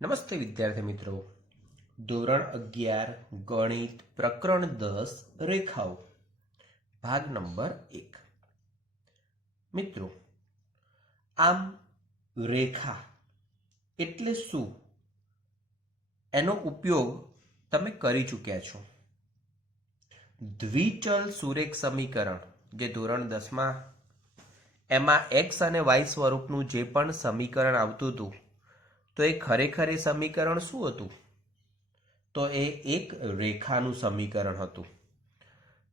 નમસ્તે વિદ્યાર્થી મિત્રો, ધોરણ 11 ગણિત પ્રકરણ 10 રેખાઓ ભાગ નંબર 1. મિત્રો, આમ રેખા એટલે શું એનો ઉપયોગ તમે કરી ચૂક્યા છો. દ્વિચલ સુરેખ સમીકરણ જે ધોરણ 10માં એમાં x અને y સ્વરૂપનું જે પણ સમીકરણ આવતું હતું, તો એ ખરેખર એ સમીકરણ શું હતું? તો એ એક રેખાનું સમીકરણ હતું.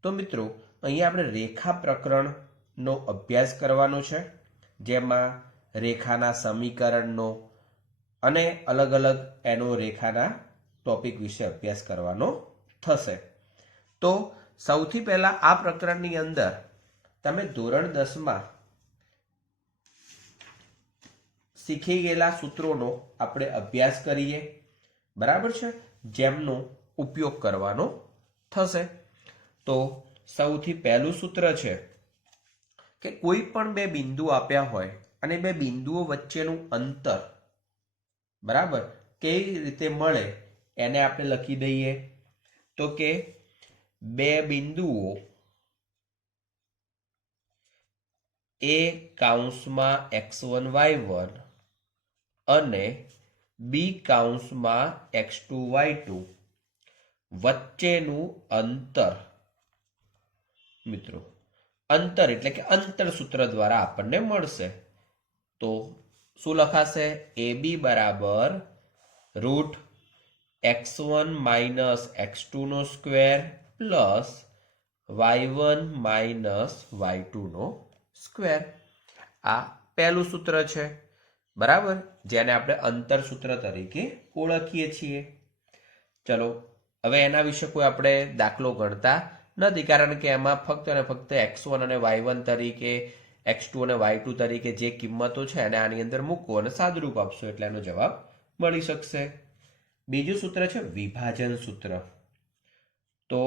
તો મિત્રો, અહીંયા આપણે રેખા પ્રકરણનો અભ્યાસ કરવાનો છે, જેમાં રેખાના સમીકરણનો અને અલગ અલગ એનો રેખાના ટોપિક વિશે અભ્યાસ કરવાનો થશે. તો સૌથી પહેલા આ પ્રકરણની અંદર તમે ધોરણ 10માં શીખી ગયેલા સૂત્રોનો આપણે અભ્યાસ કરીએ, બરાબર છે, જેમનો ઉપયોગ કરવાનો થશે. તો સૌથી પહેલું સૂત્ર છે કે કોઈ પણ બે બિંદુ આપ્યા હોય અને બે બિંદુઓ વચ્ચેનું અંતર બરાબર કેવી રીતે મળે એને આપણે લખી દઈએ. તો કે બે બિંદુઓ એ કૌંસમાં x1 y1 અને બી કૌંસમાં x2 y2 વચ્ચેનું અંતર, મિત્રો અંતર એટલે કે અંતર સૂત્ર દ્વારા આપણને મળશે. તો શું લખાશે? AB બરાબર રૂટ x1 માઇનસ x2 નો square plus y1 minus y2 નો સ્ક્વેર. આ પહેલું સૂત્ર છે, બરાબર, જેને આપણે અંતર સૂત્ર તરીકે ઓળખીએ છીએ. ચલો, હવે એના વિશે કોઈ આપણે દાખલો ગણતા નથી, કારણ કે એમાં ફક્ત અને ફક્ત x1 અને y1 તરીકે, x2 અને y2 તરીકે જે કિંમતો છે એને આની અંદર મૂકો અને સાદુરૂપ આપશો એટલે એનો જવાબ મળી શકશે. બીજું સૂત્ર છે વિભાજન સૂત્ર. તો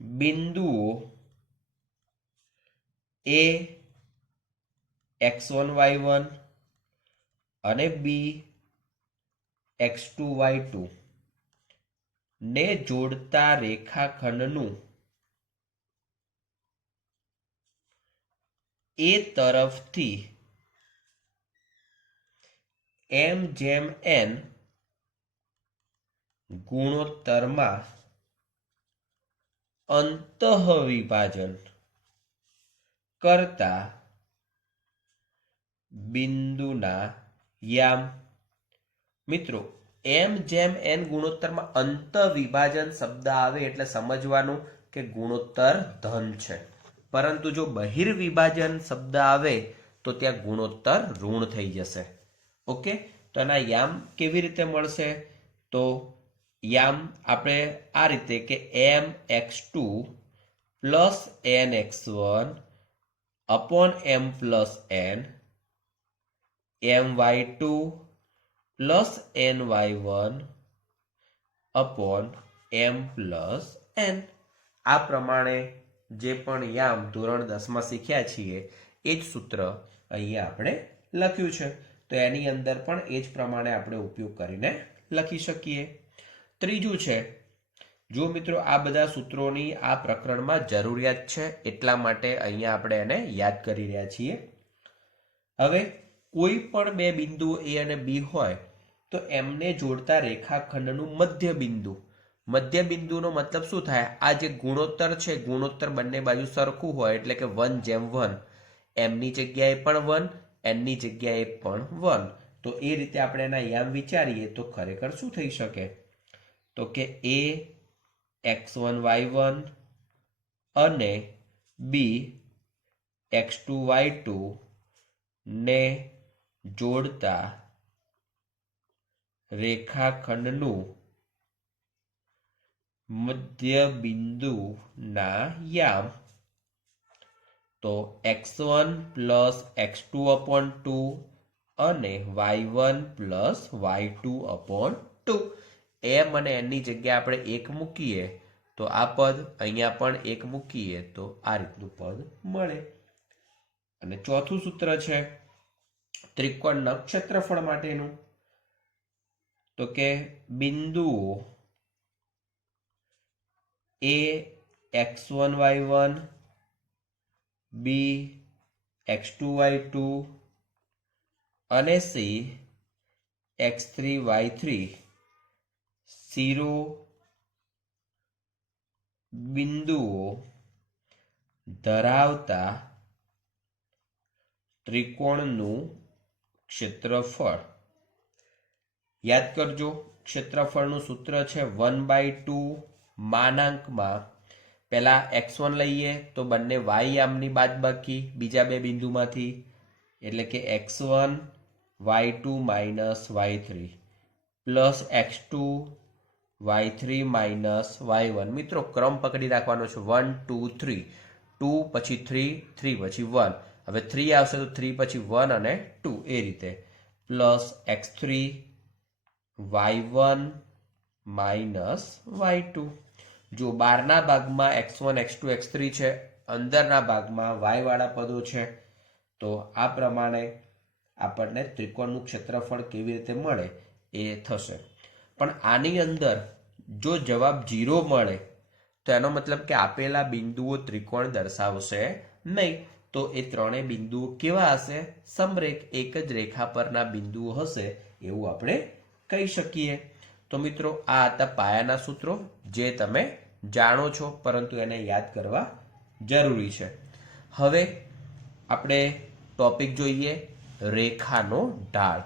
બિંદુઓ એ x1 y1 અને બી x2 y2 ને જોડતા રેખાખંડનું એ તરફથી m જેમ n ગુણોત્તરમાં અંતઃવિભાજન કરતા બિંદુના યામ. મિત્રો, m જેમ n ગુણોત્તરમાં અંતઃવિભાજન શબ્દ આવે એટલે સમજવાનું કે ગુણોત્તર ધન છે, પરંતુ જો બહિર્વિભાજન શબ્દ આવે તો ત્યાં ગુણોત્તર ઋણ થઈ જશે. ઓકે, તો એના યામ કેવી રીતે મળશે? તો યામ આપણે આ રીતે કે mx2 plus nx1 upon m plus n, my2 plus ny1 upon m plus n. આ પ્રમાણે જે પણ યામ ધોરણ 10માં શીખ્યા છીએ એ જ સૂત્ર અહીંયા આપણે લખ્યું છે. તો એની અંદર પણ એ જ પ્રમાણે આપણે ઉપયોગ કરીને લખી શકીએ. ત્રીજું છે, જો મિત્રો આ બધા સૂત્રોની આ પ્રકરણમાં જરૂરિયાત છે એટલા માટે અહીંયા આપણે એને યાદ કરી રહ્યા છીએ. હવે કોઈ પણ બે બિંદુ એ અને બી હોય તો એમને જોડતા રેખાખંડનું મધ્ય બિંદુનો મતલબ શું થાય? આ જે ગુણોત્તર છે, ગુણોત્તર બંને બાજુ સરખું હોય એટલે કે 1:1, એમની જગ્યાએ પણ 1, એનની જગ્યાએ પણ 1. તો એ રીતે આપણે એના યામ વિચારીએ તો ખરેખર શું થઈ શકે? તો કે a x1 y1 અને b x2 y2 ને જોડતા રેખાખંડનું મધ્ય બિંદુના યામ. તો x1 પ્લસ x2 અપોન 2 અને y1 પ્લસ y2 અપોન 2. એમ અને એની જગ્યાએ આપણે 1 મૂકીએ તો આ પદ, અહીંયા પણ 1 મૂકીએ તો આ રીતનું પદ મળે. અને ચોથું સૂત્ર છે ત્રિકોણના ક્ષેત્રફળ માટેનું. તો કે બિંદુઓ એ x1 y1, બી x2 y2 અને સી x3 y3 બિંદુઓ ધરાવતા ત્રિકોણનું ક્ષેત્રફળ. યાદ કરજો, ક્ષેત્રફળનું સૂત્ર છે 1/2 માનાંકમાં પહેલા x1 લઈએ તો બંને y યામની બાદબાકી બીજા બે બિંદુમાંથી, એટલે કે x1 y2 minus y3 plus x2 y3 minus y1. મિત્રો ક્રમ પકડી રાખવાનો છે 1 2 3, 2 પછી 3, 3 પછી 1. હવે 3 આવશે તો 3 પછી 1 અને 2 એ રીતે, plus x3 y1 minus y2. જો બહારના ભાગમાં x1 x2 x3 છે, અંદરના ભાગમાં y વાળા પદો છે, તો આ પ્રમાણે આપણને ત્રિકોણનું ક્ષેત્રફળ કેવી રીતે મળે એ થશે. પણ આની અંદર જો જવાબ 0 મળે તો એનો મતલબ કે આપેલા બિંદુઓ ત્રિકોણ દર્શાવશે નહીં. તો એ ત્રણેય બિંદુઓ કેવા હશે? સમરેખ, એક જ રેખા પરના બિંદુઓ હશે એવું આપણે કહી શકીએ. તો મિત્રો આ હતા પાયાના સૂત્રો જે તમે જાણો છો, પરંતુ એને યાદ કરવા જરૂરી છે. હવે આપણે ટોપિક જોઈએ રેખાનો ઢાળ.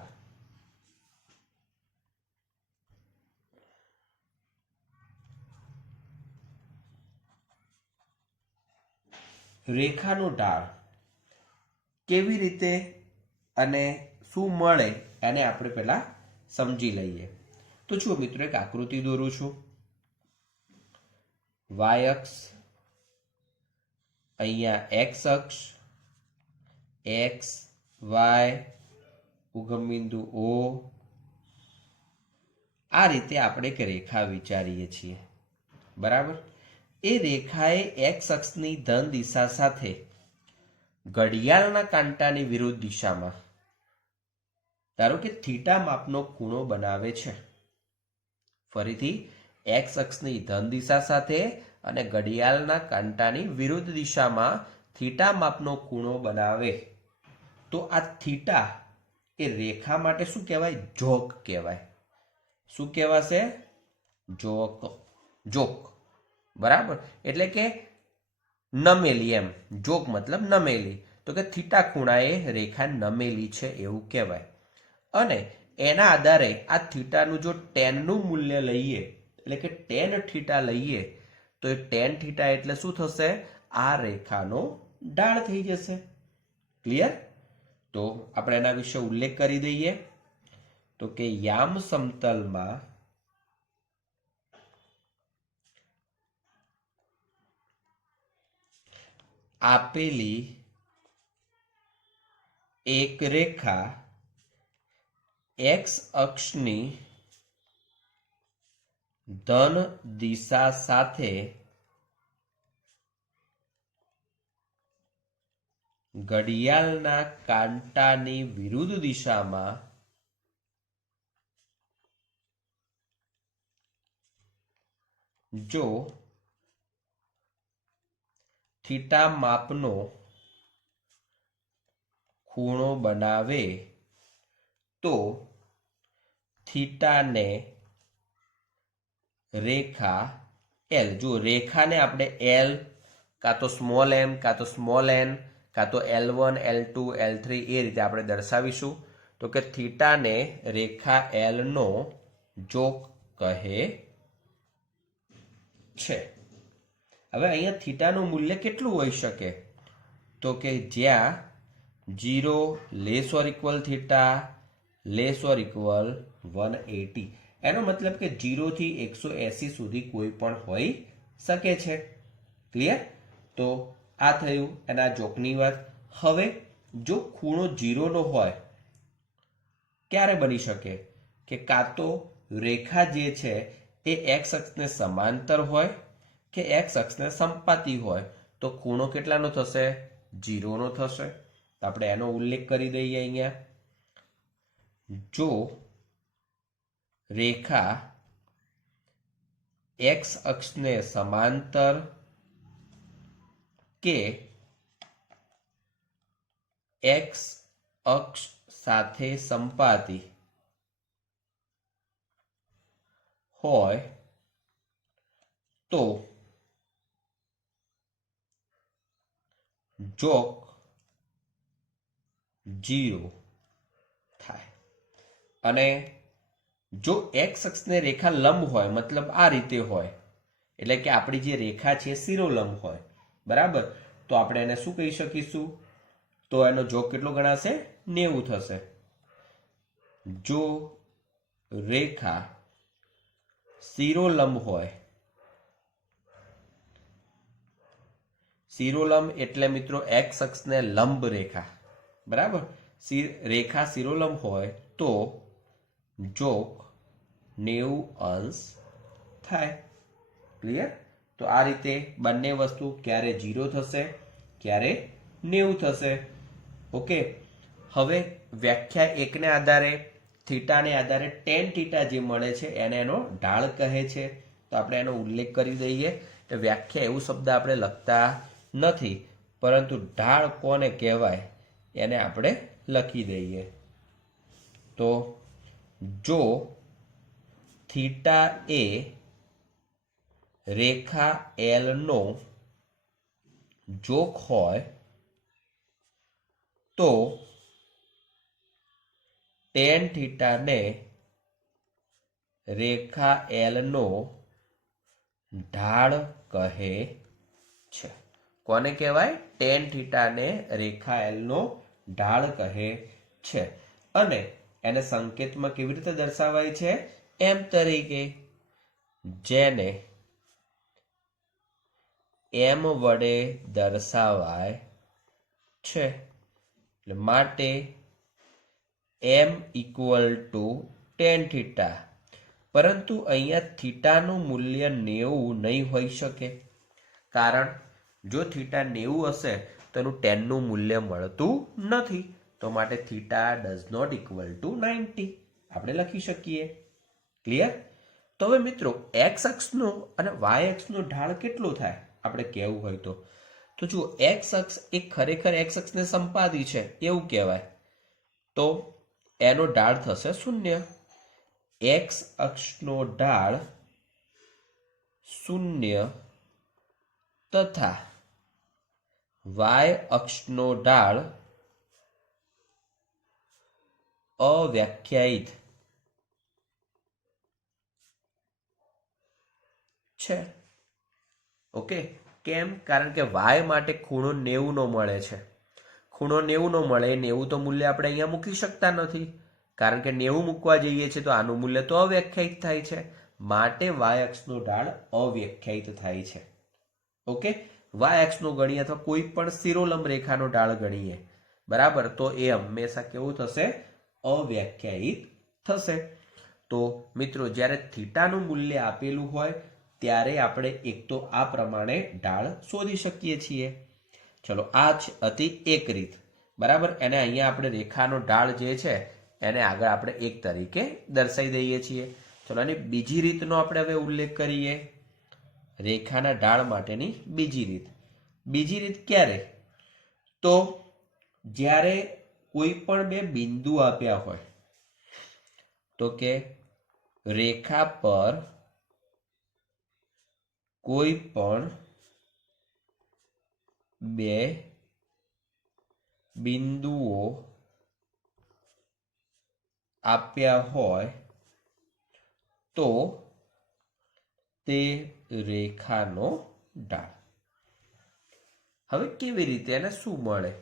રેખાનો ઢાળ કેવી રીતે અને શું મળે એને આપણે પહેલા સમજી લઈએ. તો જુઓ મિત્રો, એક આકૃતિ દોરું છું. y અક્ષ, અહીંયા x અક્ષ, x y, ઉગમ બિંદુ O. આ રીતે આપણે એક રેખા વિચારીએ છીએ, બરાબર. એ રેખાએ x અક્ષની ધન દિશા સાથે ઘડિયાળના કાંટાની વિરુદ્ધ દિશામાં ધારો કે થીટા માપનો ખૂણો બનાવે છે. ફરીથી x અક્ષની ધન દિશા સાથે અને ઘડિયાળના કાંટાની વિરુદ્ધ દિશામાં થીટા માપનો ખૂણો બનાવે તો આ થીટા એ રેખા માટે શું કહેવાય? જોક કહેવાય. શું કહેવાશે? જોક. જોક, બરાબર. એટલે કે નમેલી, એમ. જોક મતલબ નમેલી. તો કે થીટા ખૂણાએ રેખા નમેલી છે એવું કહેવાય. અને એના આધારે આ થીટાનું જો ટેનનું મૂલ્ય લઈએ, એટલે કે ટેન થીટા લઈએ, તો એ ટેન થીટા એટલે શું થશે? આ રેખાનો ઢાળ થઈ જશે. ક્લિયર? તો આપણે એના વિશે ઉલ્લેખ કરી દઈએ તો કે યામ સમતલમાં આપેલી એક રેખા x અક્ષની ધન દિશા સાથે ઘડિયાળના કાંટાની વિરુદ્ધ દિશામાં જો થીટા માપનો ખૂણો બનાવે તો થીટાને રેખા એલ, જો રેખાને આપણે એલ કાં તો સ્મોલ એમ કાં તો સ્મોલ એન કાં તો L1 L2 L3 એ રીતે આપણે દર્શાવીશું. તો કે થીટાને રેખા એલ નો જોક કહે છે. હવે અહીંયા થીટાનું મૂલ્ય કેટલું હોઈ શકે? તો કે જ્યાં 0 less or equal theta less or equal 180. એનો મતલબ કે 0 થી 180 સુધી કોઈ પણ હોઈ શકે છે. ક્લિયર? તો આ થયું એના જોકની વાત. હવે જો ખૂણો 0 નો હોય ક્યારે બની શકે? કે કાં તો રેખા જે છે એ x અક્ષને સમાંતર હોય કે x અક્ષને સંપાતી હોય, તો ખૂણો કેટલાનો થશે? 0 નો થશે. તો આપણે એનો ઉલ્લેખ કરી દઈએ અહીંયા. જો રેખા એક્સ અક્ષને સમાંતર કે એક્સ અક્ષ સાથે સંપાતી હોય તો જોક 0 થાય। અને જો એક્સ અક્ષને રેખા લંબ હોય, મતલબ આ રીતે હોય, એટલે કે આપણી જે રેખા છે શિરોલંબ હોય, બરાબર, તો આપણે એને શું કહી શકીશું? તો એનો જોગ કેટલો ગણાશે? 90 થશે। જો રેખા શિરોલંબ હોય, શિરોલંબ એટલે મિત્રો એક્સ અક્ષને લંબ રેખા, બરાબર, રેખા શિરોલંબ હોય તો જોગ 90 અંશ થાય। ક્લિયર? તો આ રીતે બંને વસ્તુ ક્યારે 0 થશે, ક્યારે 90 થશે। ઓકે, હવે વ્યાખ્યા એકને આધારે, થીટાને આધારે ટેન થીટા જે મળે છે એને એનો ઢાળ કહે છે। તો આપણે એનો ઉલ્લેખ કરી દઈએ કે વ્યાખ્યા એવું શબ્દ આપણે લખતા નથી, પરંતુ ઢાળ કોને કહેવાય એને આપણે લખી દઈએ। તો જો થીટા એ રેખા એલ નો જોક હોય તો ટેન થીટાને રેખા એલ નો ઢાળ કહે છે। કોને કહેવાય? ટેન થીટાને રેખા એલ નો ઢાળ કહે છે। અને એને સંકેતમાં કેવી રીતે દર્શાવાય છે? એમ તરીકે, જેને એમ વડે દર્શાવાય છે। એટલે માટે એમ ઇક્વલ ટુ ટેન થીટા, પરંતુ અહીંયા થીટાનું મૂલ્ય 90 નહીં હોઈ શકે, કારણ જો થીટા 90 હશે તો એનું ટેનનું મૂલ્ય મળતું નથી, તો માટે theta does not equal to 90 આપણે લખી શકીએ। ક્લિયર? તો હવે મિત્રો એક્સ અક્ષનો અને વાય અક્ષનો ઢાળ કેટલો થાય આપણે કહેવું હોય તો જુઓ, એક્સ અક્ષ એ ખરેખર એક્સ અક્ષને સંપાદી છે એવું કહેવાય, તો એનો ઢાળ થશે 0। એક્સ અક્ષનો ઢાળ 0 તથા વાય અક્ષનો ઢાળ અવ્યાખ્યાયિત છે। ઓકે, કેમ? કારણ કે વાય માટે ખૂણો 90 નો મળે છે। ખૂણો 90 નો મળે, 90 તો મૂલ્ય આપણે અહીંયા મૂકી શકતા નથી, કારણ કે 90 મૂકવા જઈએ છીએ તો આનું મૂલ્ય તો અવ્યાખ્યાયિત થાય છે, માટે વાય અક્ષનો ઢાળ અવ્યાખ્યાયિત થાય છે। ઓકે, વાય અક્ષનો ગણીએ અથવા કોઈ પણ શિરોલંબ રેખાનો ઢાળ ગણીએ, બરાબર, તો એ હંમેશા કેવું થશે? અવ્યાખ્યાયિત થશે। તો મિત્રો જ્યારે થીટાનું મૂલ્ય આપેલું હોય ત્યારે આપણે એક તો આ પ્રમાણે ઢાળ શોધી શકીએ છીએ। ચલો, આ જ હતી એક રીત, બરાબર, એને અહીંયા આપણે રેખાનો ઢાળ જે છે એને આગળ આપણે એક તરીકે દર્શાવી દઈએ છીએ। ચલો, આની બીજી રીતનો આપણે હવે ઉલ્લેખ કરીએ, રેખાના ઢાળ માટેની બીજી રીત। બીજી રીત ક્યારે? તો જ્યારે કોઈ પણ બે બિંદુ આપ્યા હોય, તો કે રેખા પર કોઈ પણ બે બિંદુઓ આપ્યા હોય તો તે રેખાનો ઢાળ। હવે કેવી રીતે અને શું મળે?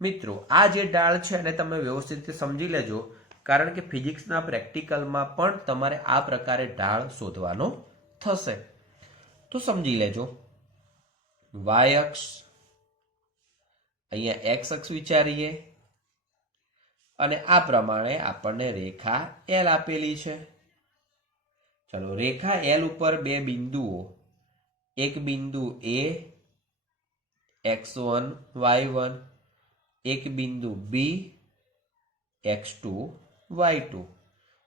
મિત્રો આ જે ઢાળ છે એને તમે વ્યવસ્થિત રીતે સમજી લેજો, કારણ કે ફિઝિક્સના પ્રેક્ટિકલમાં પણ તમારે આ પ્રકારે ઢાળ શોધવાનો થશે, તો સમજી લેજો। વાય અક્ષ, અહીંયા એક્સ અક્ષ વિચારીએ, અને આ પ્રમાણે આપણને રેખા એલ આપેલી છે। ચલો, રેખા એલ ઉપર બે બિંદુઓ, એક બિંદુ એ x1 y1, એક બિંદુ બી x2 y2,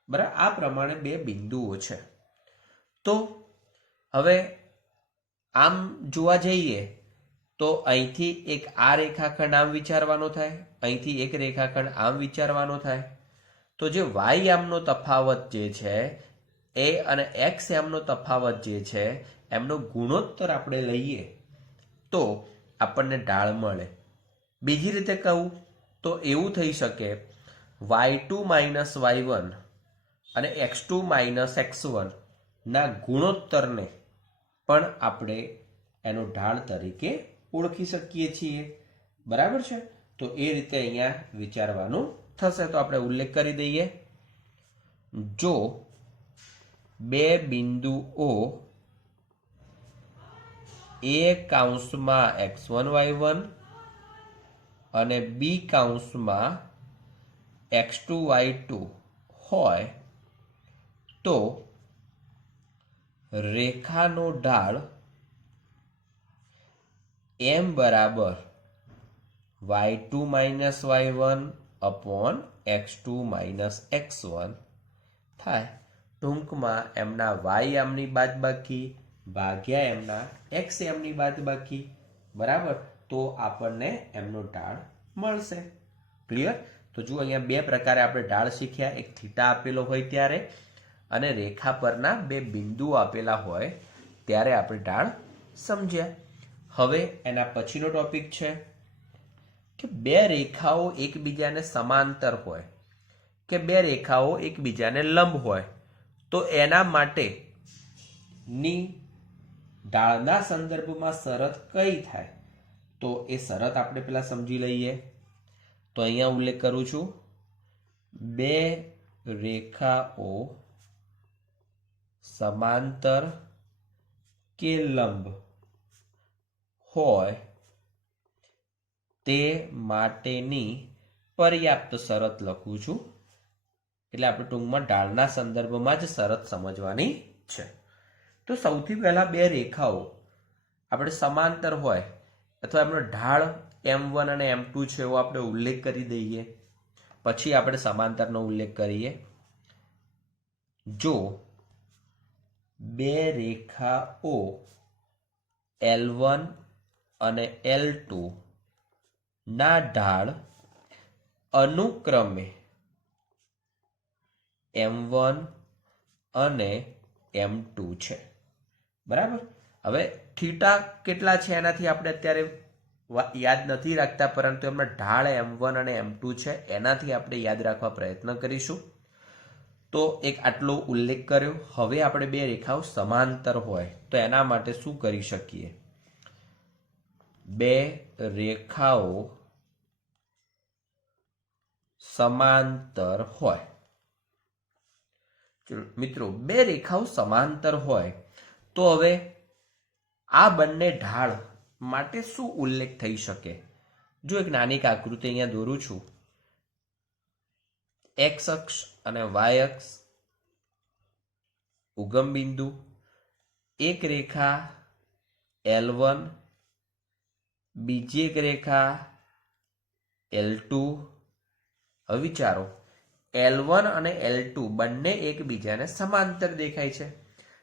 બરાબર, આ પ્રમાણે બે બિંદુઓ છે. તો હવે આમ જોવા જઈએ તો અહીંથી એક આ રેખાખંડ આમ વિચારવાનો થાય, અહીંથી એક રેખાખંડ આમ વિચારવાનો થાય. તો જે વાય યામનો તફાવત જે છે એ અને એક્સ યામનો તફાવત જે છે એમનો ગુણોત્તર આપણે લઈએ તો આપણને ઢાળ મળે. બીજી રીતે કહું તો એવું થઈ શકે y2 માઇનસ y1 અને x2 માઇનસ x1 ના ગુણોત્તરને પણ આપણે એનો ઢાળ તરીકે ઓળખી શકીએ છીએ. બરાબર છે? તો એ રીતે અહીંયા વિચારવાનું થશે. તો આપણે ઉલ્લેખ કરી દઈએ, જો બે બિંદુઓ એ કૌંસમાં x1 y1 અને બી કૌંસમાં x2 y2 હોય તો રેખાનો ઢાળ m બરાબર y2 minus y1 upon x2 minus x1 થાય. ટૂંકમાં એમના y યામની બાદબાકી ભાગ્યા એમના x યામની બાદબાકી. બરાબર, તો આપણને એમનો ઢાળ મળશે. ક્લિયર? તો જો અહીંયા બે પ્રકારે આપણે ઢાળ શીખ્યા, એક થીટા આપેલો હોય ત્યારે અને રેખા પરના બે બિંદુઓ આપેલા હોય ત્યારે આપણે ઢાળ સમજ્યા. હવે એના પછીનો ટોપિક છે કે બે રેખાઓ એકબીજાને સમાંતર હોય કે બે રેખાઓ એકબીજાને લંબ હોય તો એના માટે ની ઢાળના સંદર્ભમાં શરત કઈ થાય? તો એ શરત આપણે પહેલા સમજી લઈએ. તો અહીંયા ઉલ્લેખ કરું છું, બે રેખાઓ સમાંતર કે લંબ હોય તે માટેની પર્યાપ્ત શરત લખું છું. એટલે આપણે ટૂંકમાં ઢાળના સંદર્ભમાં જ શરત સમજવાની છે. તો સૌથી પહેલા બે રેખાઓ આપણે સમાંતર હોય અથવા એમનો ઢાળ m1 અને m2 છે એવો આપણે ઉલ્લેખ કરી દઈએ, પછી આપણે સમાંતરનો ઉલ્લેખ કરીએ. જો બે રેખાઓ L1 અને L2 ના ઢાળ અનુક્રમે m1 અને m2 છે. બરાબર, હવે થીટા કેટલા છે એનાથી આપણે અત્યારે યાદ નથી રાખતા, પરંતુ એમના ઢાળ m1 અને m2 છે એનાથી આપણે યાદ રાખવા પ્રયત્ન કરીશું. તો એક આટલો ઉલ્લેખ કર્યો. હવે આપણે બે રેખાઓ સમાંતર હોય તો એના માટે શું કરી શકીએ? બે રેખાઓ સમાંતર હોય. ચલો મિત્રો, બે રેખાઓ સમાંતર હોય તો હવે આ બંને ઢાળ માટે શું ઉલ્લેખ થઈ શકે? જો એક નાની આકૃતિ અહીંયા દોરું છું, x અક્ષ અને y અક્ષ, ઉગમ બિંદુ, એક રેખા L1, બીજી એક રેખા L2. હવે વિચારો, L1 અને L2 બંને એકબીજાને સમાંતર દેખાય છે.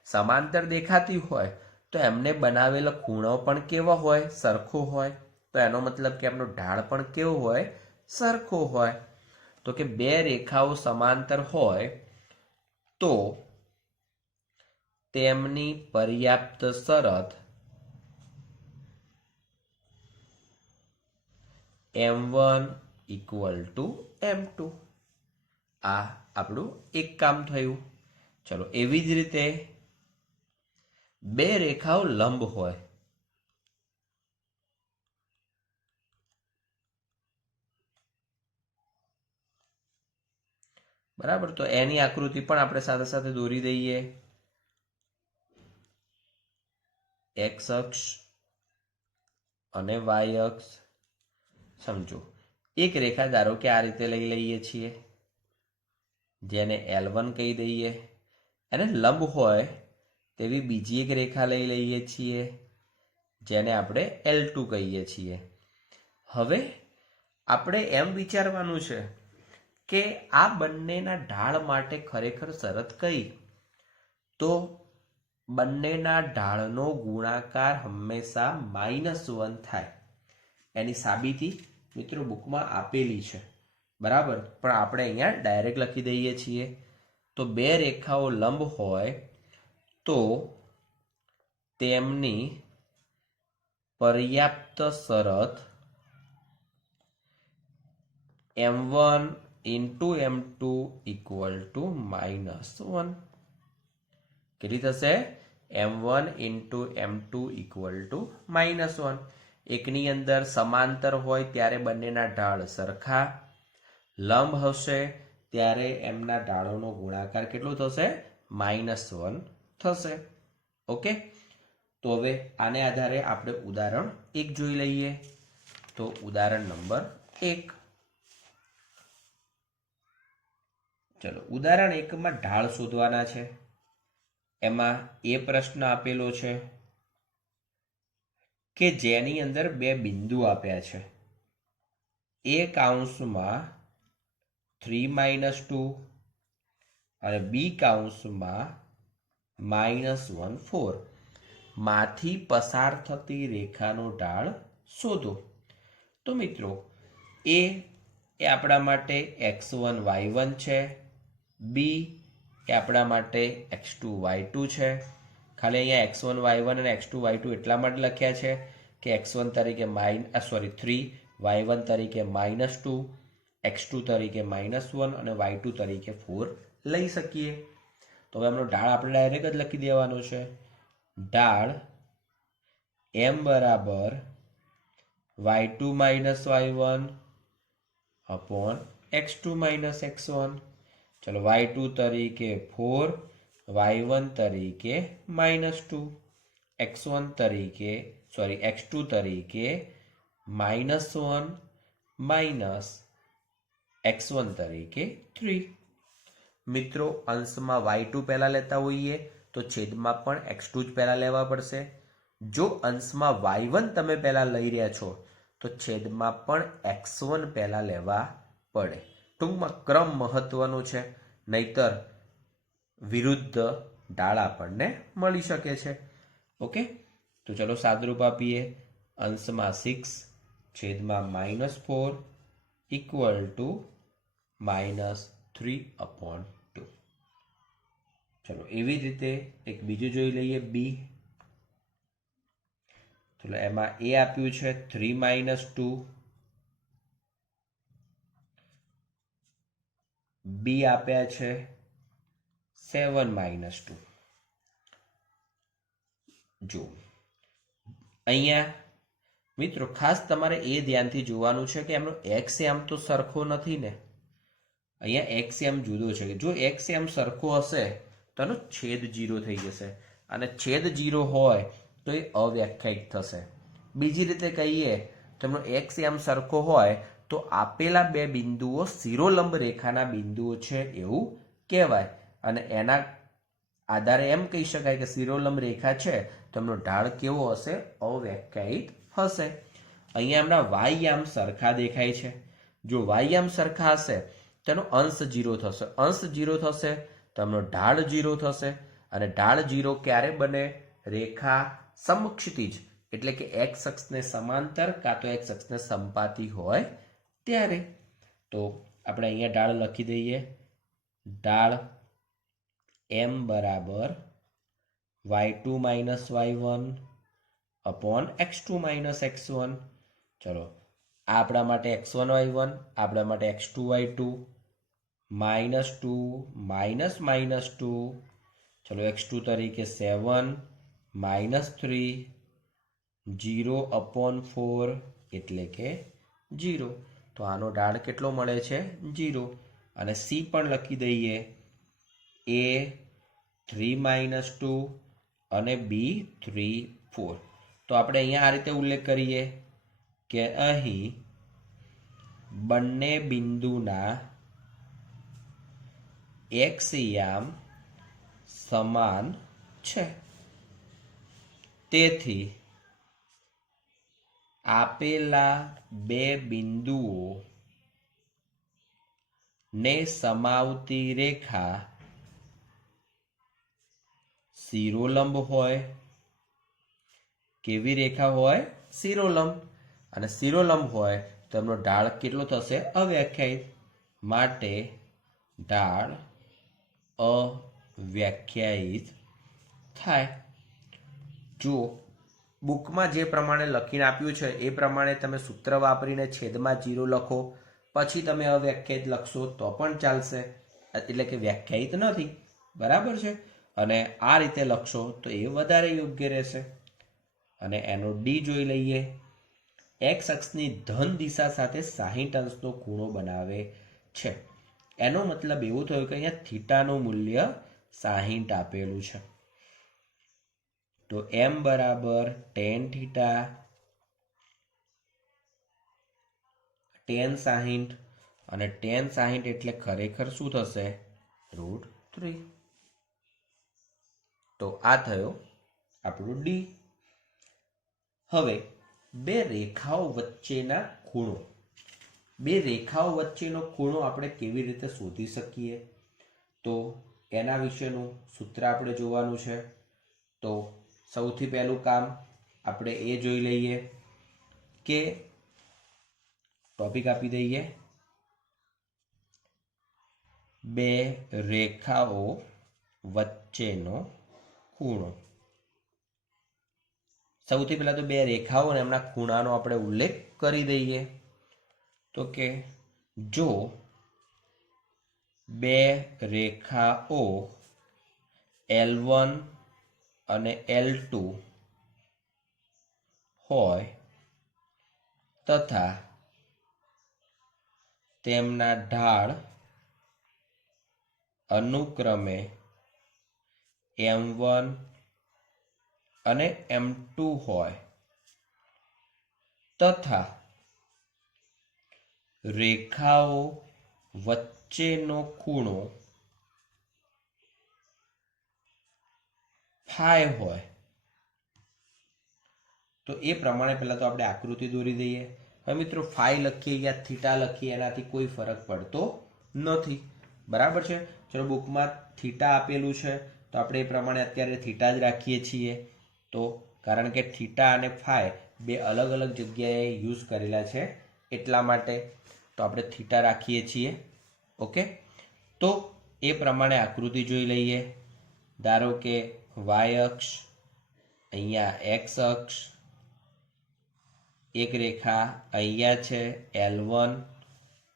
સમાંતર દેખાતી હોય તો એમને બનાવેલો ખૂણો પણ કેવો હોય? સરખો હોય. તો એનો મતલબ કે એમનો ઢાળ પણ કેવો હોય? સરખો હોય. તો કે બે રેખાઓ સમાંતર હોય તો તેમની પર્યાપ્ત શરત m1 ઇક્વલ ટુ m2. આ આપણું એક કામ થયું. ચલો, એવી જ રીતે બે રેખાઓ લંબ હોય, બરાબર, તો એની આકૃતિ પણ આપણે સાથે સાથે દોરી દઈએ. x અક્ષ અને y અક્ષ. સમજો, એક રેખા ધારો કે આ રીતે લઈ લઈએ છીએ, જેને L1 કહી દઈએ, અને લંબ હોય તેવી બીજી એક રેખા લઈ લઈએ છીએ, જેને આપણે L2 કહીએ છીએ. હવે આપણે એમ વિચારવાનું છે કે આ બંનેના ઢાળ માટે ખરેખર શરત કઈ? તો બંનેના ઢાળનો ગુણાકાર હંમેશા -1 થાય. એની સાબિતી મિત્રો બુકમાં આપેલી છે, બરાબર, પણ આપણે અહીંયા ડાયરેક્ટ લખી દઈએ છીએ. તો બે રેખાઓ લંબ હોય તો તેમની પર્યાપ્ત શરત m1 into m2 equal to -1. કેટલી થશે? m1 into m2 equal to -1. એકની અંદર સમાંતર હોય ત્યારે બંનેના ઢાળ સરખા, લંબ હશે ત્યારે એમના ઢાળોનો ગુણાકાર કેટલો થશે? -1 થશે. ઓકે, તો હવે આને આધારે આપણે ઉદાહરણ 1 જોઈ લઈએ. તો ઉદાહરણ નંબર 1, ચલો ઉદાહરણ 1 માં ઢાળ શોધવાના છે. એમાં એ પ્રશ્ન આપેલો છે કે જેની અંદર બે બિંદુ આપ્યા છે. એ કૌંસમાં 3 - 2 અને બી કૌંસમાં -1 4 માંથી પસાર થતી રેખાનો ઢાળ શોધો. તો મિત્રો એ આપણા માટે x1 y1 છે, બી એ આપણા માટે x2 y2 છે. ખાલી અહીંયા x1 y1 અને x2 y2 એટલા માટે લખ્યા છે કે x1 તરીકે 3, y1 તરીકે -2, x2 તરીકે -1 અને y2 તરીકે 4 લઈ શકીએ. તો હવે એમનો ઢાળ આપણે ડાયરેક્ટ જ લખી દેવાનો છે. ઢાળ m બરાબર y2 - y1 upon x2 - x1. चलो y2 तरीके 4, y1 तरीके -2, x1 तरीके x2 तरीके -1 माइनस x1 तरीके 3. મિત્રો અંશમાં y2 પહેલા લેતા હોઈએ તો છેદમાં પણ x2 જ પહેલા લેવા પડશે. જો અંશમાં y1 તમે પહેલા લઈ રહ્યા છો તો છેદમાં પણ x1 પહેલા લેવા પડે. ટૂંકમાં ક્રમ મહત્વનો છે, નહીતર વિરુદ્ધ ઢાળ આપણને મળી શકે છે. ઓકે, તો ચલો સાદરૂપ આપીએ. અંશમાં 6 છેદમાં -4 ઇક્વલ ટુ -3/2. ચલો એવી જ રીતે એક બીજું જોઈ લઈએ, બી. ચલો એમાં એ આપ્યું છે 3 - 2, બી આપ્યા છે 7 - 2. જો અહીંયા મિત્રો ખાસ તમારે એ ધ્યાનથી જોવાનું છે કે એમનો એક્સ એમ તો સરખો નથી ને. અહીંયા એક્સ એમ જુદો છે. જો એક્સ એમ સરખો હશે તો એનો છેદ 0 થઈ જશે, અને છેદ 0 હોય તો એ અવ્યાખ્યાયિત થશે. બીજી રીતે કહીએ તો એમનો એક્સ એમ સરખો હોય તો આપેલા બે બિંદુઓ શિરોલંબ રેખાના બિંદુઓ છે એવું કહેવાય, અને એના આધારે એમ કહી શકાય કે શિરોલંબ રેખા છે તો એમનો ઢાળ કેવો હશે? અવ્યાખ્યાયિત હશે. અહીંયા એમના વાયયામ સરખા દેખાય છે. જો વાયયામ સરખા હશે તેનો અંશ 0 થશે. અંશ 0 થશે તો એમનો ઢાળ 0 થશે, અને ઢાળ 0 ક્યારે બને? રેખા સમક્ષિતિજ એટલે કે એક્સ અક્ષને સમાંતર કાં તો એક્સ અક્ષને સંપાતી હોય ત્યારે. તો આપણે અહીંયા ઢાળ લખી દઈએ. ઢાળ m બરાબર y2 - y1 upon x2 - x1. ચલો આ આપણા માટે x1 y1, આપણા માટે x2 y2, -2 -2. ચલો x2 તરીકે 7 -3, 0/4 એટલે કે 0. તો આનો ઢાળ કેટલો મળે છે? 0. અને c પણ લખી દઈએ. a 3 - 2 અને b 3 4. તો આપણે અહીંયા આ રીતે ઉલ્લેખ કરીએ કે અહીં બંને બિંદુના એક્સ યામ સમાન છે. તેથી આપેલા બે બિંદુઓ ને સમાવતી રેખા શિરોલંબ હોય. કેવી રેખા હોય? શિરોલંબ. અને શિરોલંબ હોય તો એમનો ઢાળ કેટલો થશે? અવ્યાખ્યાયિત. માટે ઢાળ અવ્યાખ્યાયિત થાય. જો બુકમાં જે પ્રમાણે લખીને આપ્યું છે એ પ્રમાણે તમે સૂત્ર વાપરીને છેદમાં 0 લખો, પછી તમે અવ્યાખ્યાયિત લખશો તો પણ ચાલશે, એટલે કે વ્યાખ્યાયિત નથી. બરાબર છે? અને આ રીતે લખશો તો એ વધારે યોગ્ય રહેશે. અને એનો ડી જોઈ લઈએ. એક્સ અક્ષની ધન દિશા સાથે 60 અંશનો ખૂણો બનાવે છે. એનો મતલબ એવો થયો કે અહીંયા થીટાનું મૂલ્ય 60 આપેલું છે. તો એમ બરાબર tan થીટા tan 60, અને tan 60 એટલે ખરેખર શું થશે? √3. તો આ થયો આપણું ડી. હવે બે રેખાઓ વચ્ચેના ખૂણો. બે રેખાઓ વચ્ચેનો ખૂણો આપણે કેવી રીતે શોધી શકીએ? તો એના વિશેનું સૂત્ર આપણે જોવાનું છે. તો સૌથી પહેલું કામ આપણે એ જોઈ લઈએ કે ટોપિક આપી દઈએ, બે રેખાઓ વચ્ચેનો ખૂણો. સૌથી પહેલા તો બે રેખાઓ અને એમના ખૂણાનો આપણે ઉલ્લેખ કરી દઈએ. તો કે જો બે રેખાઓ L1 અને L2 હોય તથા તેમના ઢાળ અનુક્રમે M1 અને M2 હોય તથા રેખાઓ વચ્ચેનો ખૂણો ફાઈ હોય, તો એ પ્રમાણે પહેલા તો આપણે આકૃતિ દોરી દઈએ. હવે મિત્રો ફાઈ લખીએ યા થીટા લખીએ એનાથી કોઈ ફરક પડતો નથી. બરાબર છે? ચલો બુકમાં થીટા આપેલું છે તો આપણે એ પ્રમાણે અત્યારે થીટા જ રાખીએ છીએ. તો કારણ કે થીટા અને ફાઈ બે અલગ અલગ જગ્યાએ યુઝ કરેલા છે એટલા માટે તો આપણે થીટા રાખીએ છીએ. ઓકે, તો એ પ્રમાણે આકૃતિ જોઈ લઈએ. ધારો કે વાય અક્ષ, અહીંયા એક્સ અક્ષ, એક રેખા અહીંયા છે L1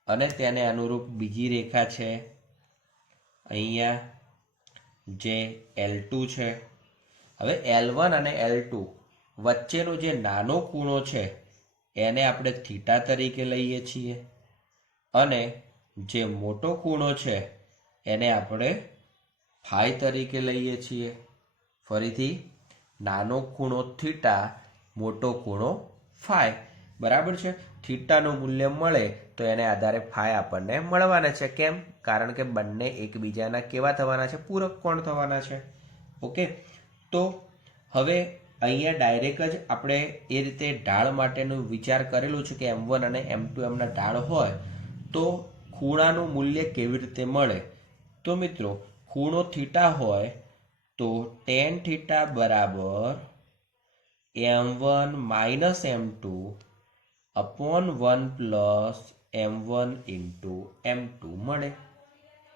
અને તેને અનુરૂપ બીજી રેખા છે અહીંયા જે L2 છે. હવે L1 અને L2 વચ્ચેનો જે નાનો ખૂણો છે એને આપણે થીટા તરીકે લઈએ છીએ અને જે મોટો ખૂણો છે એને આપણે ફાઈ તરીકે લઈએ છીએ. ફરીથી નાનો ખૂણો થીટા, મોટો ખૂણો ફાઈ. બરાબર છે? થીટાનું મૂલ્ય મળે તો એને આધારે ફાઈ આપણને મળવાના છે. કેમ? કારણ કે બંને એકબીજાના કેવા થવાના છે? પૂરક કોણ થવાના છે. ઓકે, તો હવે અહીંયા ડાયરેક્ટ જ આપણે એ રીતે ઢાળ માટેનું વિચાર કરેલું છે કે M1 અને M2 એમના ઢાળ હોય તો ખૂણાનું મૂલ્ય કેવી રીતે મળે? તો મિત્રો ખૂણો થીટા હોય તો tan થીટા બરાબર M1 minus M2 upon 1 plus M1 into M2 મળે.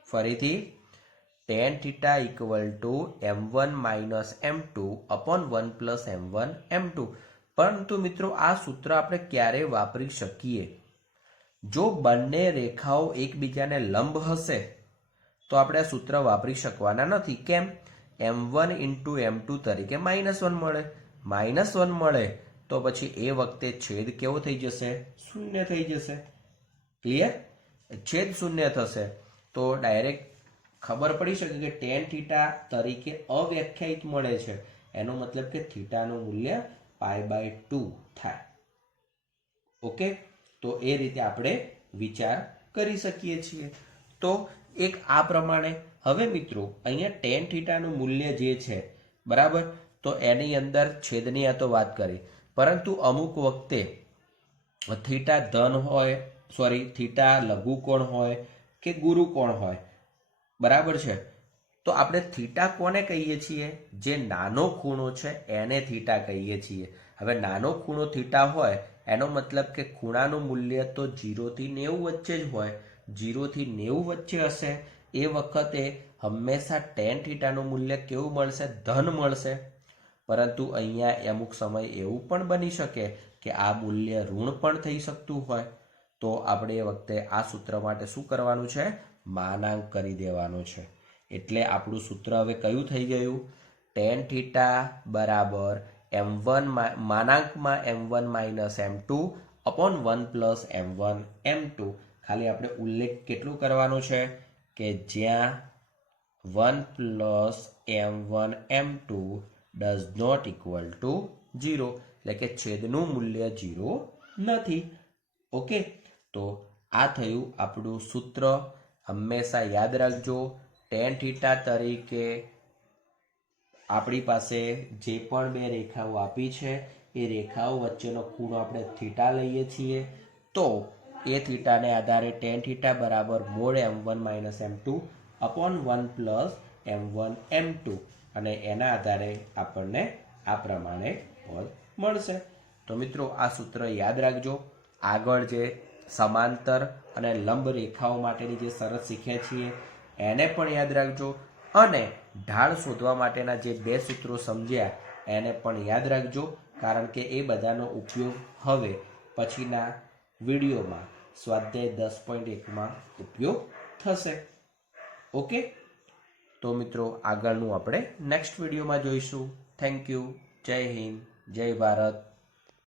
ફરીથી tan theta equal to M1 minus M2 upon 1 plus M1 M2. પરંતુ મિત્રો આ સૂત્ર આપણે ક્યારે વાપરી શકીએ? જો બંને રેખાઓ એકબીજાને લંબ હશે તો આપણે આ સૂત્ર વાપરી શકવાના નથી. કેમ? M1 ઇન્ટુ M2 તરીકે -1 મળે. -1 મળે તો પછી એ વખતે છેદ કેવો થઈ જશે? શૂન્ય થઈ જશે. ક્લિયર? છેદ શૂન્ય થશે તો ડાયરેક્ટ ખબર પડી શકે કે tan થીટા તરીકે અવ્યાખ્યાયિત મળે છે. એનો મતલબ કે થીટાનું મૂલ્ય π/2 થાય. ઓકે, તો એ રીતે આપણે વિચાર કરી શકીએ છીએ. તો એક આ પ્રમાણે. હવે મિત્રો અહીંયા tan થીટાનું મૂલ્ય જે છે, બરાબર, તો એની અંદર છેદની આ તો વાત કરી, પરંતુ અમુક વખતે થીટા ધન હોય, થીટા લઘુકોણ હોય, કે ગુરુ કોણ હોય, બરાબર છે. તો આપણે થીટા કોને કહીએ છીએ? જે નાનો ખૂણો છે એને થીટા કહીએ છીએ. હવે નાનો ખૂણો થીટા હોય એનો મતલબ કે ખૂણાનું મૂલ્ય તો 0 થી 90 વચ્ચે જ હોય. 0 થી 90 વચ્ચે હશે એ વખતે હંમેશા ટેન થીટાનું મૂલ્ય કેવું મળશે? ધન મળશે. પરંતુ અહીંયા અમુક સમય એવું પણ બની શકે કે આ મૂલ્ય ઋણ પણ થઈ શકતું હોય. તો આપણે એ વખતે આ સૂત્ર માટે શું કરવાનું છે? માનાંક કરી દેવાનું છે. એટલે આપણું સૂત્ર હવે કયું થઈ ગયું? ટેન થીટા બરાબર m1 માનાંકમાં m1 minus m2 upon 1 plus m1 m2. ખાલી આપણે ઉલ્લેખ કેટલું કરવાનો છે કે જ્યાં 1 plus m1 m2 does not equal to 0, એટલે કે છેદનું મૂલ્ય 0 નથી. ઓકે, તો આ થયું આપણું સૂત્ર. હંમેશા યાદ રાખજો, ટેન થીટા તરીકે આપણી પાસે જે પણ બે રેખાઓ આપી છે એ રેખાઓ વચ્ચેનો ખૂણો આપણે થીટા લઈએ છીએ. તો એ થીટાને આધારે ટેન થીટા બરાબર mode m1 minus m2 upon 1 plus m1 m2, અને એના આધારે આપણને આ પ્રમાણે પદ મળશે. તો મિત્રો આ સૂત્ર યાદ રાખજો. આગળ જે સમાંતર અને લંબ રેખાઓ માટેની જે શરત શીખ્યા છીએ એને પણ યાદ રાખજો, અને ઢાળ શોધવા માટેના જે બે સૂત્રો સમજ્યા એને પણ યાદ રાખજો, કારણ કે એ બધાનો ઉપયોગ હવે પછીના વિડીયોમાં સ્વાધ્યાય 10.1માં ઉપયોગ થશે. ઓકે, તો મિત્રો આગળનું આપણે નેક્સ્ટ વિડીયોમાં જોઈશું. Thank you. જય હિન્દ, જય ભારત.